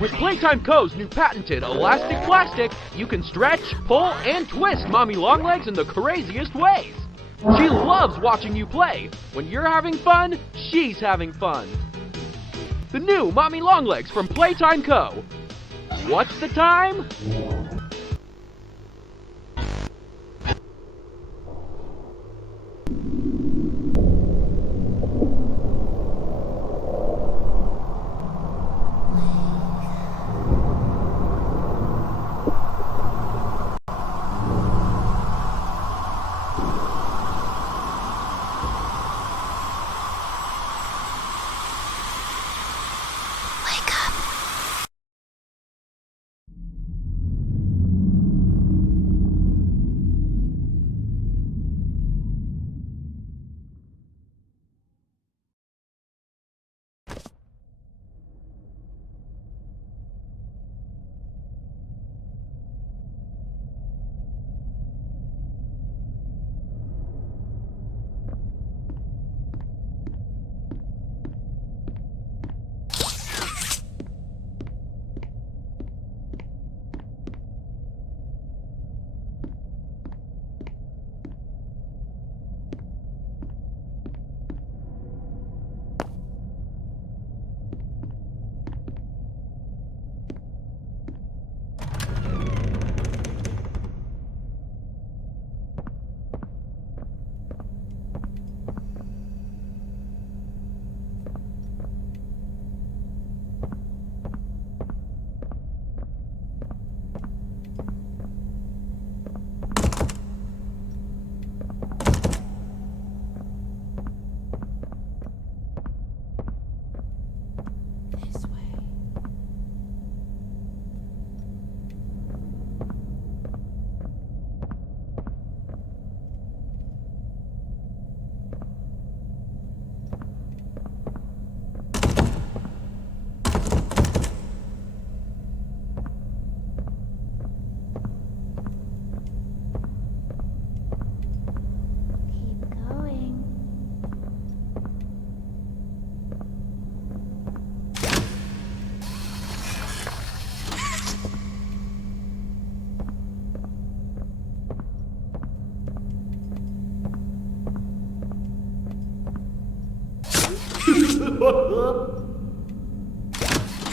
With Playtime Co.'s new patented elastic plastic, you can stretch, pull, and twist Mommy Longlegs in the craziest ways. She loves watching you play. When you're having fun, she's having fun. The new Mommy Longlegs from Playtime Co. What's the time?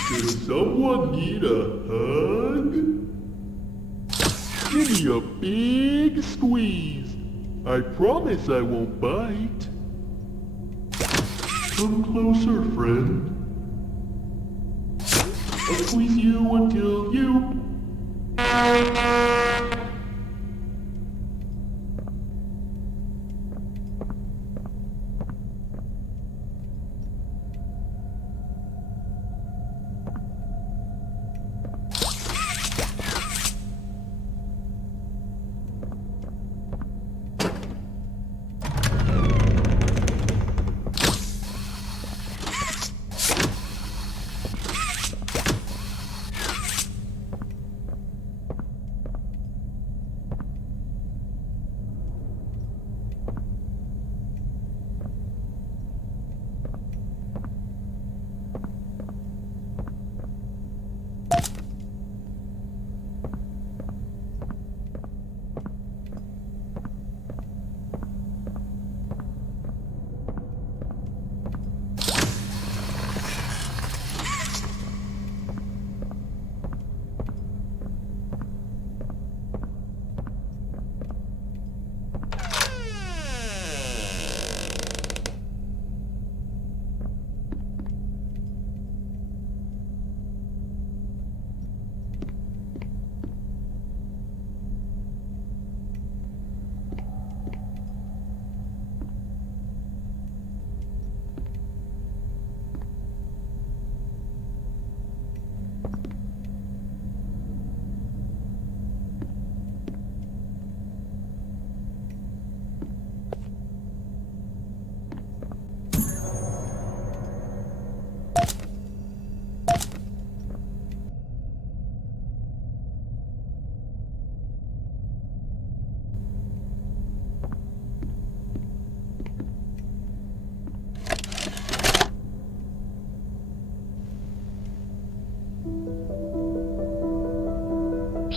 Does someone need a hug? Give me a big squeeze. I promise I won't bite. Come closer, friend. I'll squeeze you until you...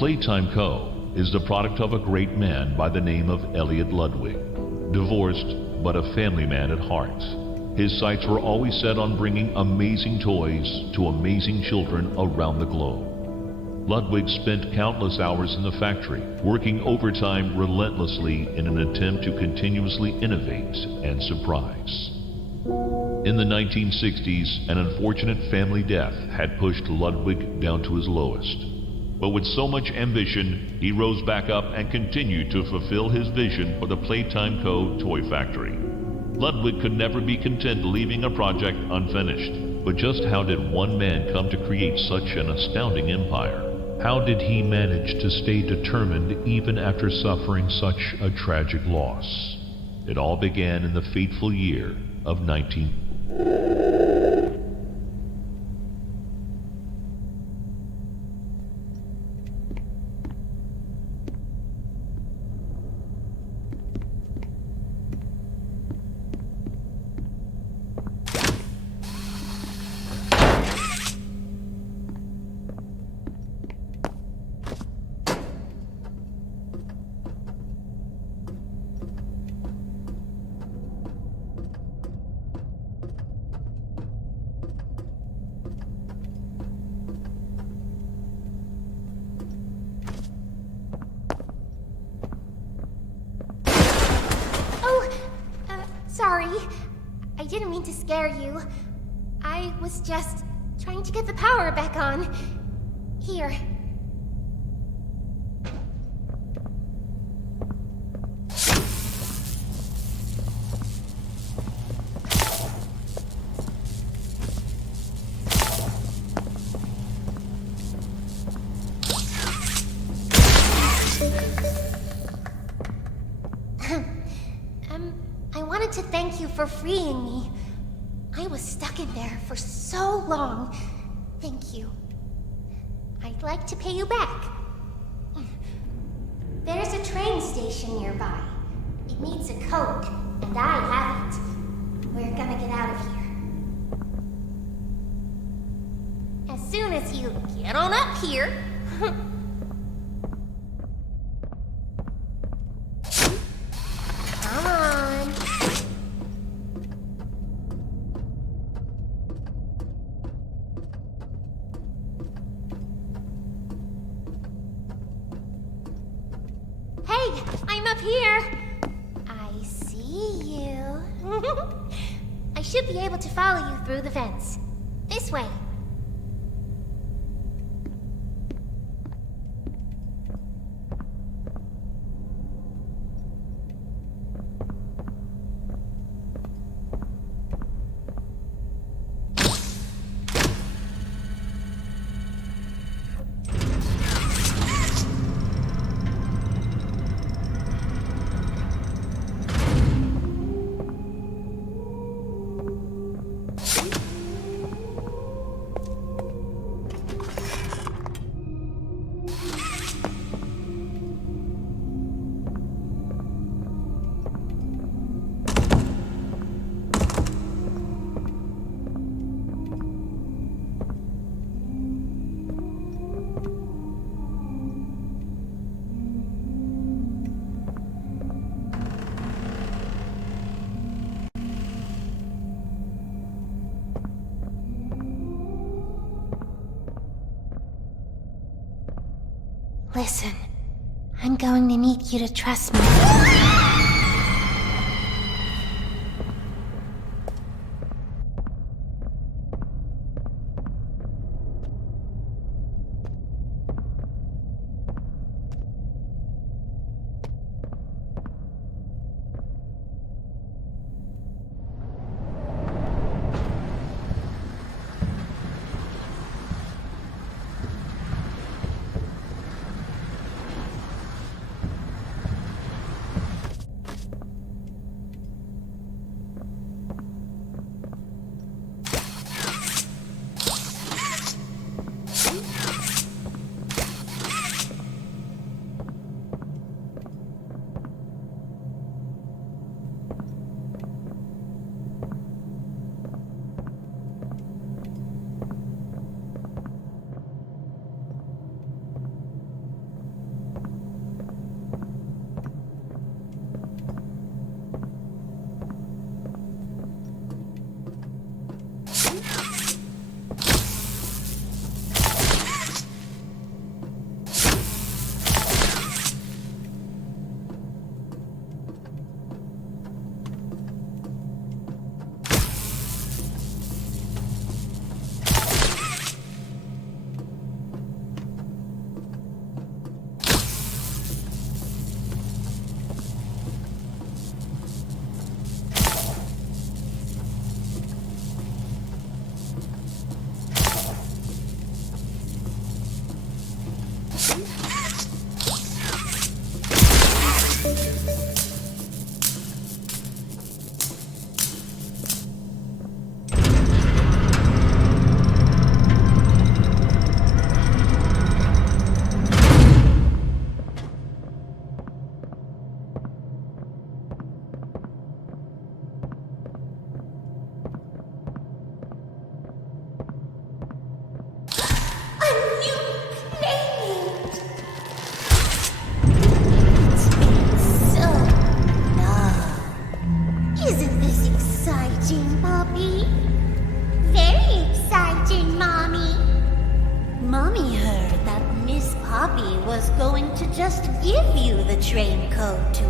Playtime Co. is the product of a great man by the name of Elliot Ludwig, divorced but a family man at heart. His sights were always set on bringing amazing toys to amazing children around the globe. Ludwig spent countless hours in the factory, working overtime relentlessly in an attempt to continuously innovate and surprise. In the 1960s, an unfortunate family death had pushed Ludwig down to his lowest. But with so much ambition, he rose back up and continued to fulfill his vision for the Playtime Co. toy factory. Ludwig could never be content leaving a project unfinished. But just how did one man come to create such an astounding empire? How did he manage to stay determined even after suffering such a tragic loss? It all began in the fateful year of 19... Sorry. I didn't mean to scare you. I was just trying to get the power back on. Here. I wanted to thank you for freeing me. I was stuck in there for so long. Thank you. I'd like to pay you back. There's a train station nearby. It needs a code, and I have it. We're gonna get out of here. As soon as you get on up here. Come on. Hey, I'm up here. I see you. I should be able to follow you through the fence. This way. Listen, I'm going to need you to trust me.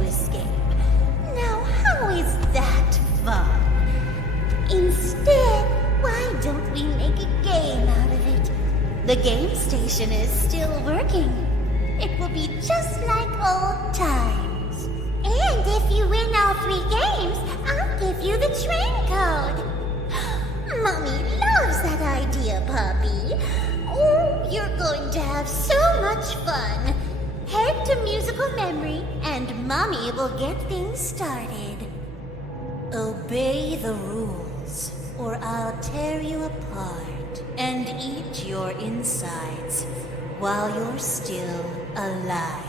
escape. Now, how is that fun? Instead, why don't we make a game out of it? The game station is still working. It will be just like old times. And if you win all 3 games, I'll give you the train code. Mommy loves that idea, Poppy. Oh, you're going to have so much fun. Head to musical memory, and Mommy will get things started. Obey the rules, or I'll tear you apart and eat your insides while you're still alive.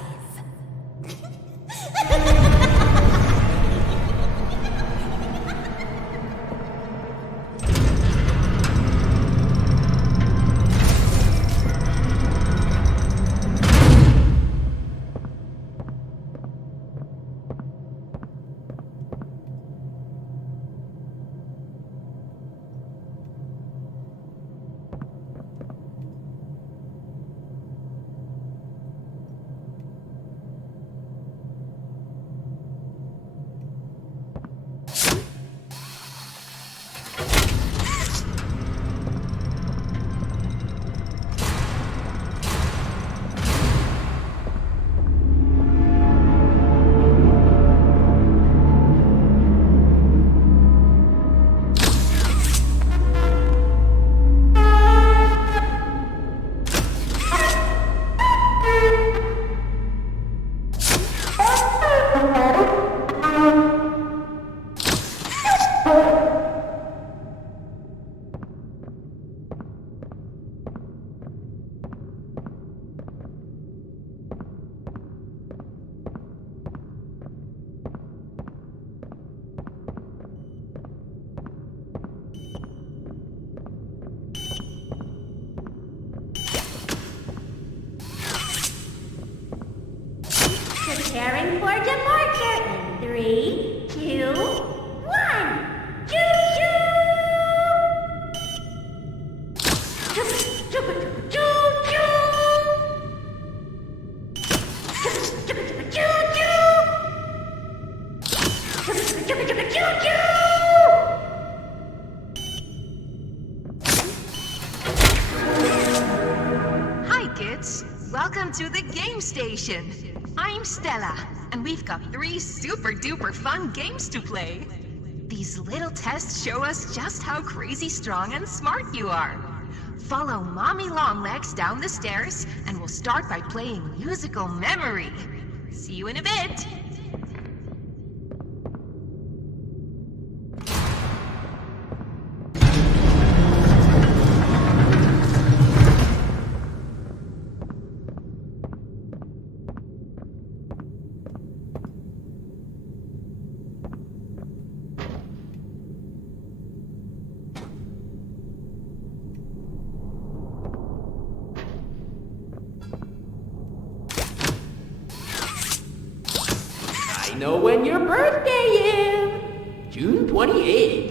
Preparing for departure in 3, 2, 1. Hi, kids. Welcome to the game station. I'm Stella, and we've got 3 super-duper fun games to play. These little tests show us just how crazy strong and smart you are. Follow Mommy Longlegs down the stairs, and we'll start by playing musical memory. See you in a bit. I know when your birthday is! June 28th.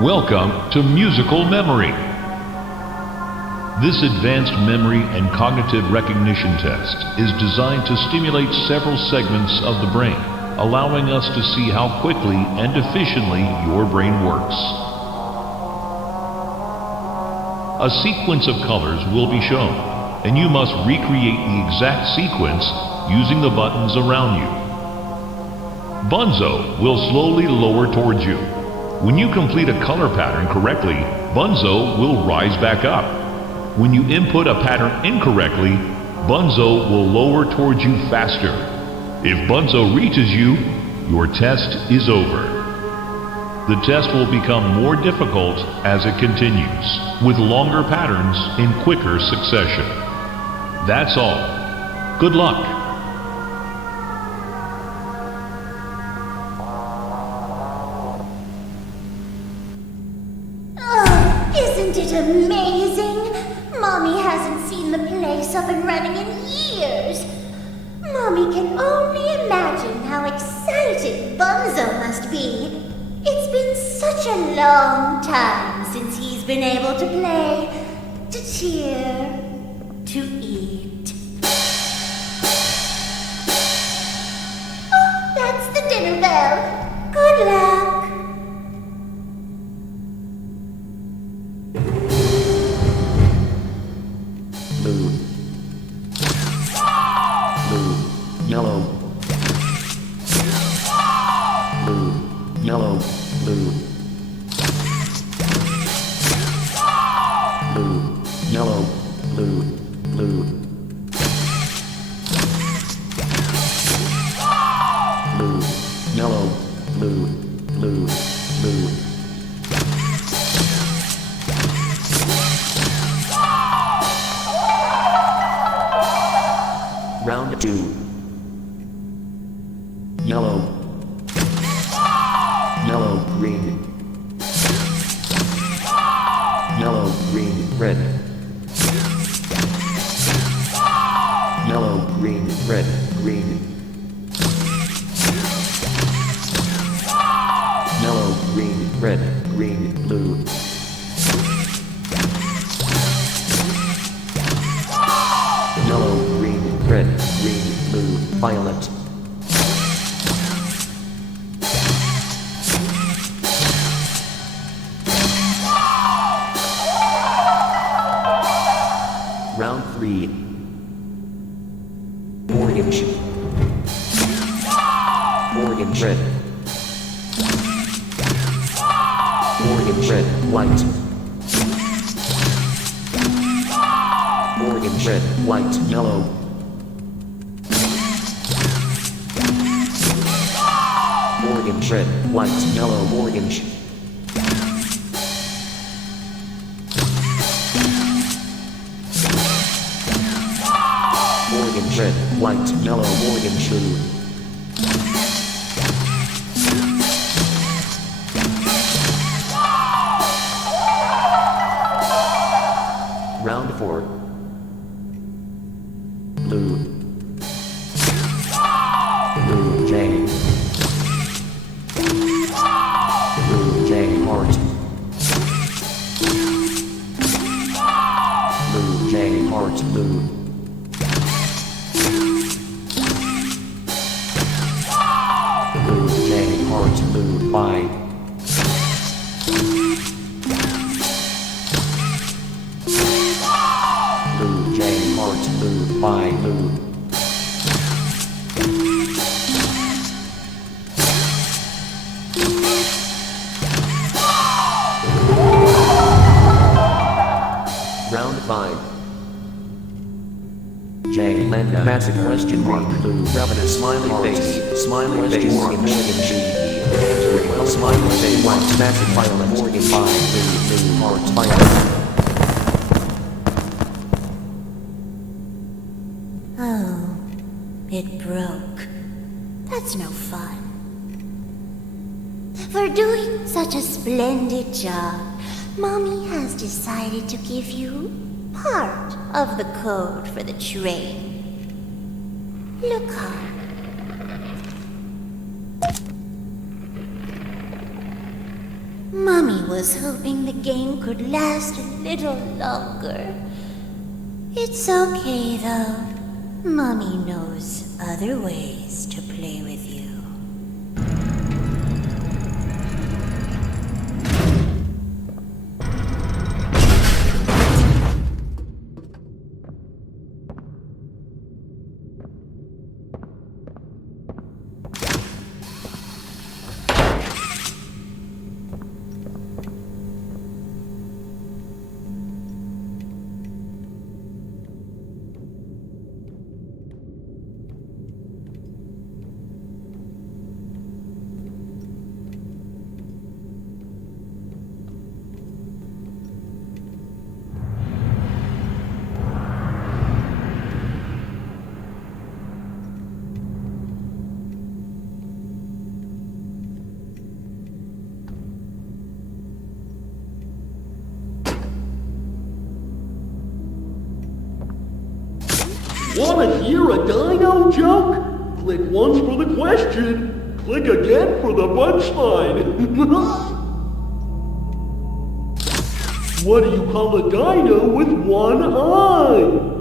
Welcome to Musical Memory. This advanced memory and cognitive recognition test is designed to stimulate several segments of the brain, allowing us to see how quickly and efficiently your brain works. A sequence of colors will be shown, and you must recreate the exact sequence using the buttons around you. Bunzo will slowly lower towards you. When you complete a color pattern correctly, Bunzo will rise back up. When you input a pattern incorrectly, Bunzo will lower towards you faster. If Bunzo reaches you, your test is over. The test will become more difficult as it continues, with longer patterns in quicker succession. That's all. Good luck. Isn't it amazing? Mommy hasn't seen the place up and running in years. Mommy can only imagine how excited Bunzo must be. It's been such a long time since he's been able to play, to cheer, to eat. Oh, that's the dinner bell. Good luck. Blue. Blue. Yellow. Blue. Yellow. Blue. Blue. Yellow. Blue. Blue. Blue. Yellow. Blue. Blue. Blue. Round 2. Yellow. Yellow, green. Yellow, green, red. Yellow, green, red, green. Yellow, green, red, green, blue. Yellow, green, red, green, blue, violet. Round 3. Orange. Orange, red. Orange, red, white. Orange, red, white, yellow. Orange, red, white, yellow, orange. Orange, red, white, yellow, orange, blue. Round 4. Blue. Blue J. Blue J heart. Blue J heart, blue. Blue J heart, blue, Y. Blue J heart, blue, Y, blue. Round 5. J. Linda. Massive question mark. Blue. Ravenous. Smiley face. Smiley face. Morgan. G. Well, smiley face. White. Massive violet. Morgan. 5. Blue. Blue. Heart. Violet. Oh, it broke. That's no fun. For doing such a splendid job, Mommy has decided to give you part of the code for the train. Look on. Mommy was hoping the game could last a little longer. It's okay, though. Mommy knows other ways to play with you. Wanna hear a dino joke? Click once for the question. Click again for the punchline. What do you call a dino with one eye?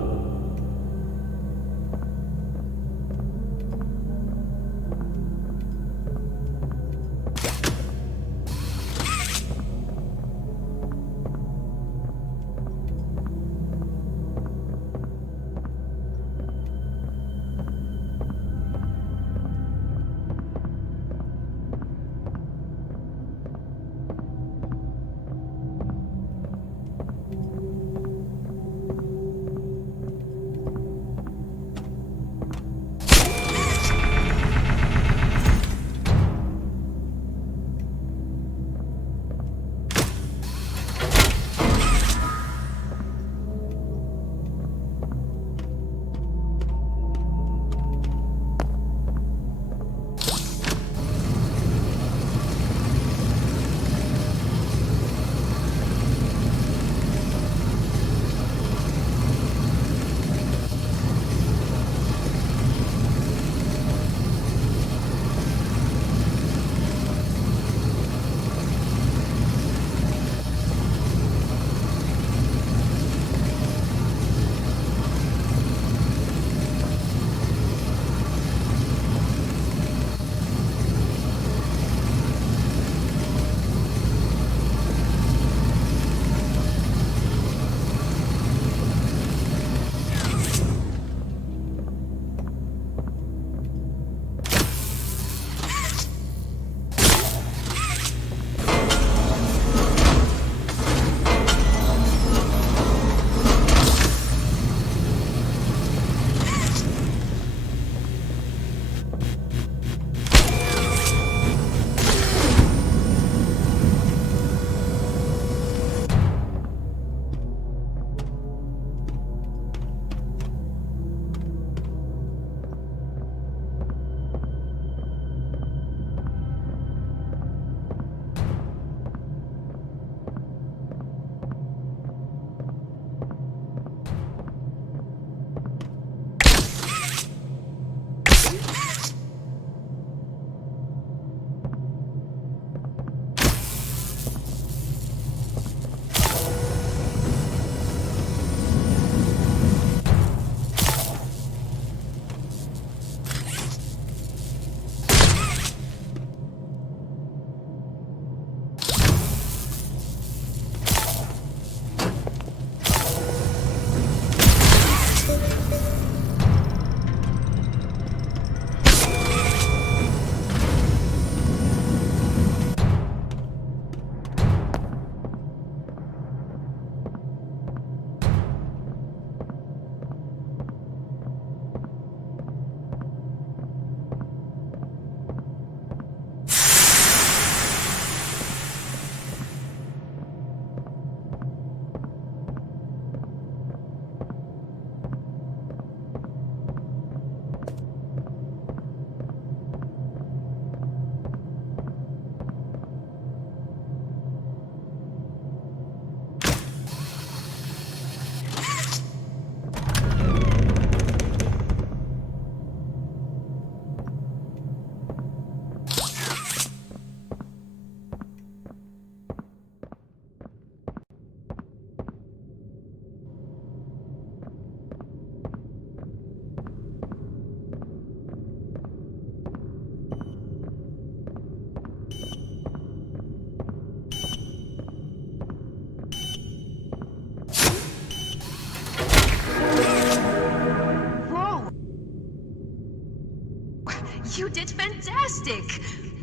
did fantastic!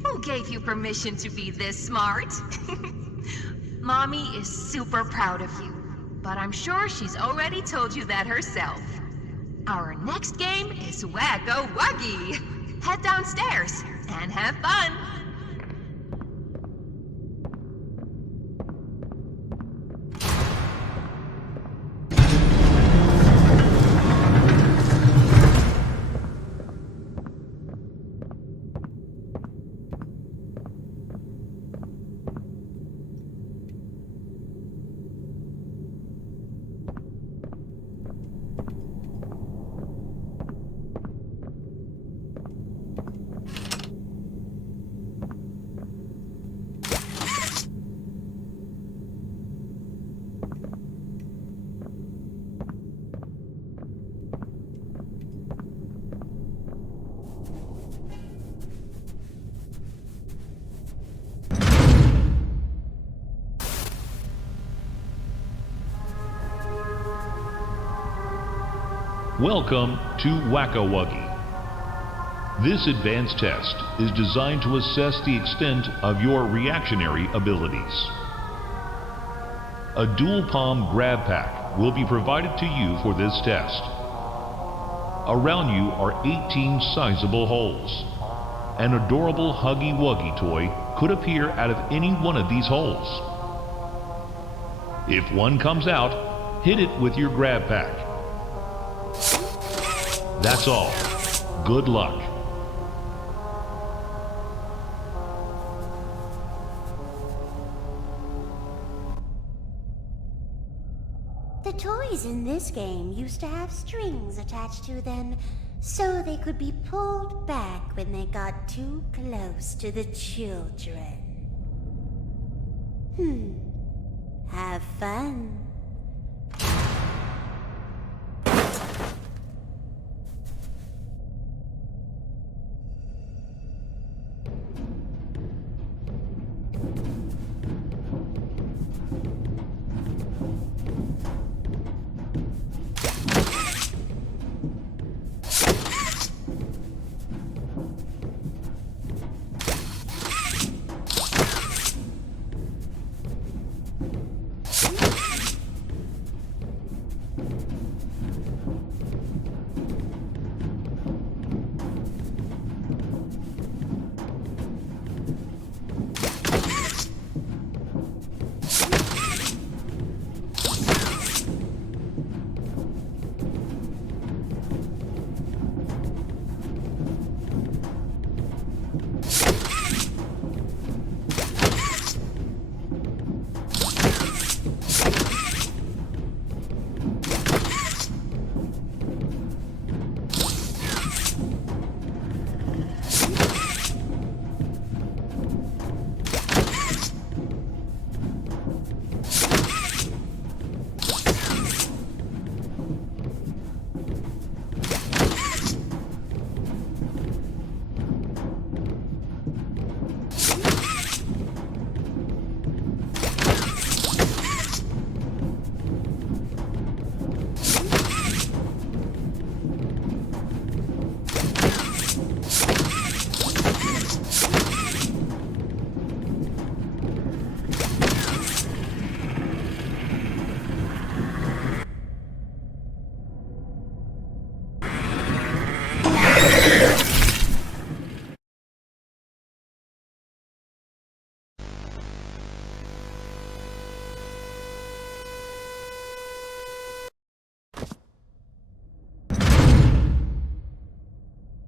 Who gave you permission to be this smart? Mommy is super proud of you, but I'm sure she's already told you that herself. Our next game is Wacko Wuggy. Head downstairs and have fun! Welcome to Wacko Wuggy. This advanced test is designed to assess the extent of your reactionary abilities. A dual palm grab pack will be provided to you for this test. Around you are 18 sizable holes. An adorable Huggy Wuggy toy could appear out of any one of these holes. If one comes out, hit it with your grab pack. That's all. Good luck. The toys in this game used to have strings attached to them so they could be pulled back when they got too close to the children. Have fun.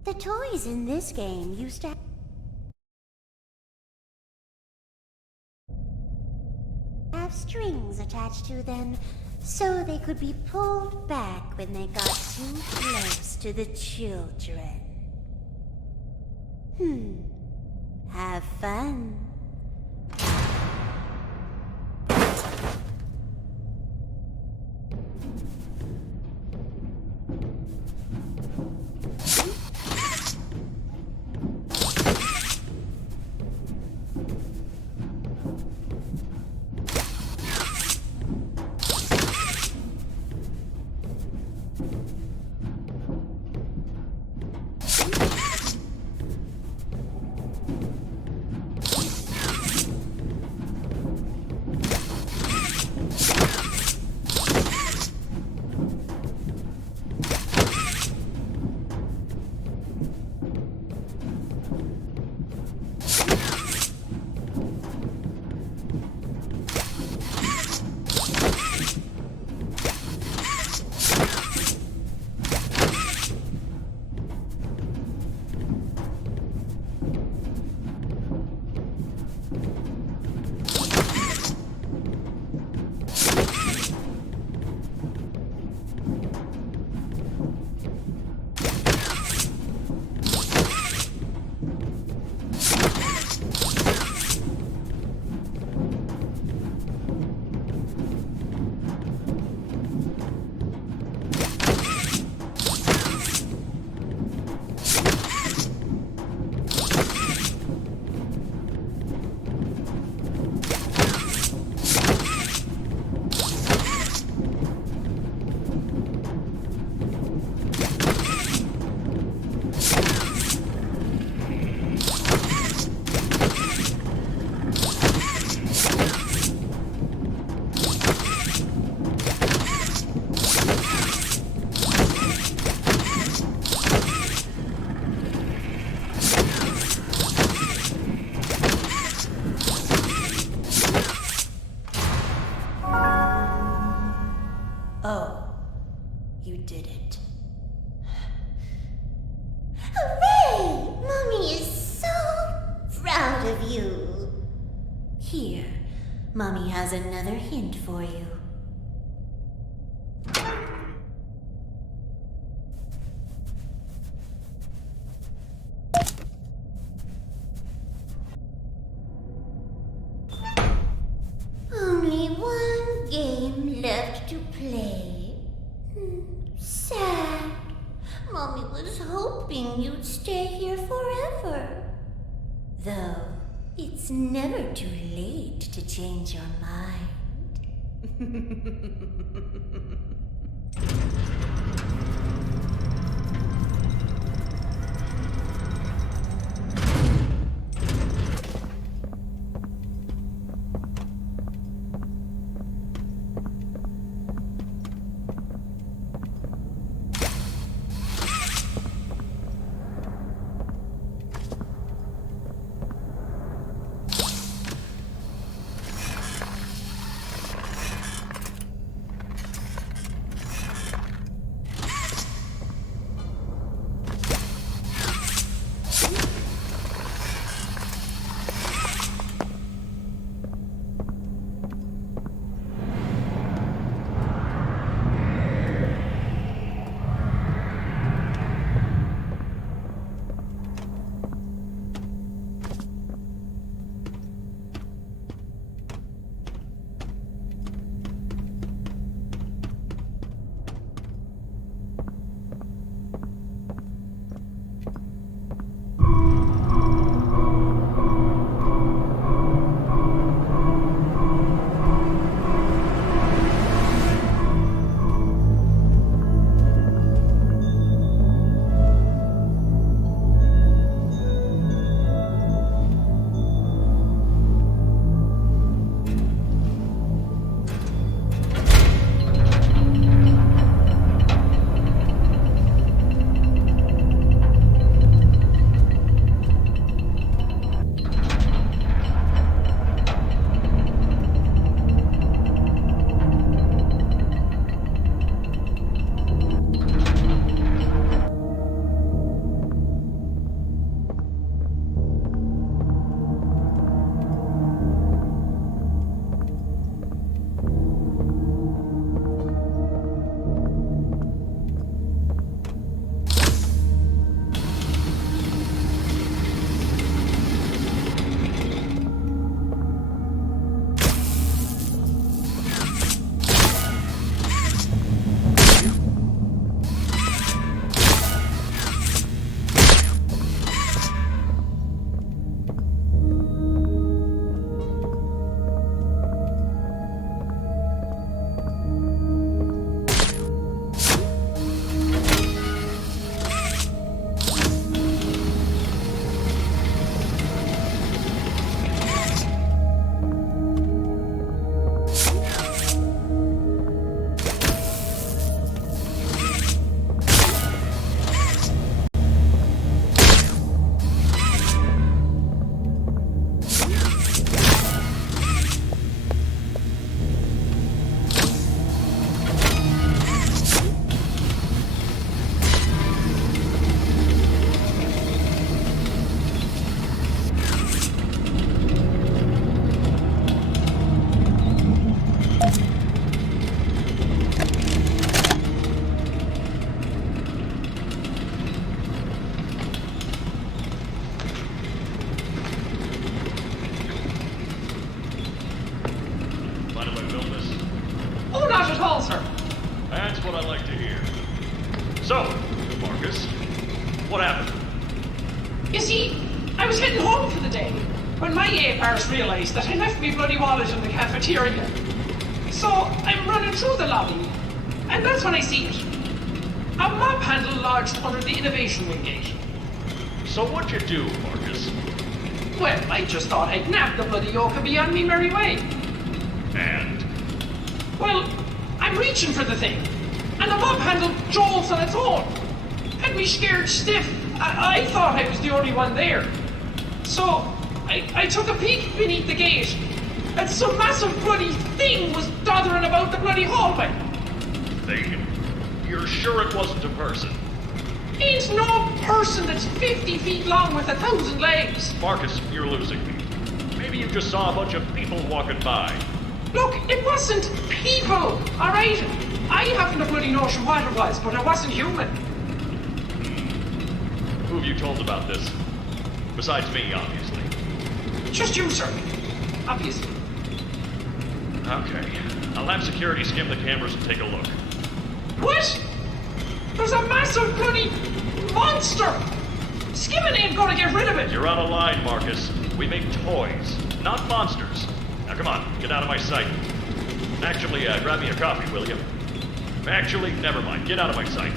The toys in this game used to have strings attached to them so they could be pulled back when they got too close to the children. Have fun. too. Here, Mommy has another hint for you. Only one game left to play. Sad. Mommy was hoping you'd stay here forever. Though, it's never too late to change your mind. So, Marcus, what happened? You see, I was heading home for the day when my apars realised that I left my bloody wallet in the cafeteria. So I'm running through the lobby, and that's when I see it. A mop handle lodged under the innovation wing gate. So what'd you do, Marcus? Well, I just thought I'd nab the bloody yoke and be on me merry way. And? Well, I'm reaching for the thing, and the mop handle jolts on its own. Had me scared stiff. I thought I was the only one there. So, I took a peek beneath the gate, and some massive bloody thing was doddering about the bloody hallway. Thing? You're sure it wasn't a person? Ain't no person that's 50 feet long with 1,000 legs. Marcus, you're losing me. just saw a bunch of people walking by. Look, it wasn't people, alright? I haven't a bloody notion what it was, but it wasn't human. Who have you told about this? Besides me, obviously. Just you, sir. Obviously. Okay. I'll have security skim the cameras and take a look. What? There's a massive bloody monster! Skimming ain't gonna get rid of it! You're out of line, Marcus. We make toys, not monsters. Now come on, get out of my sight. Actually, grab me a coffee, will you? Actually, never mind. Get out of my sight.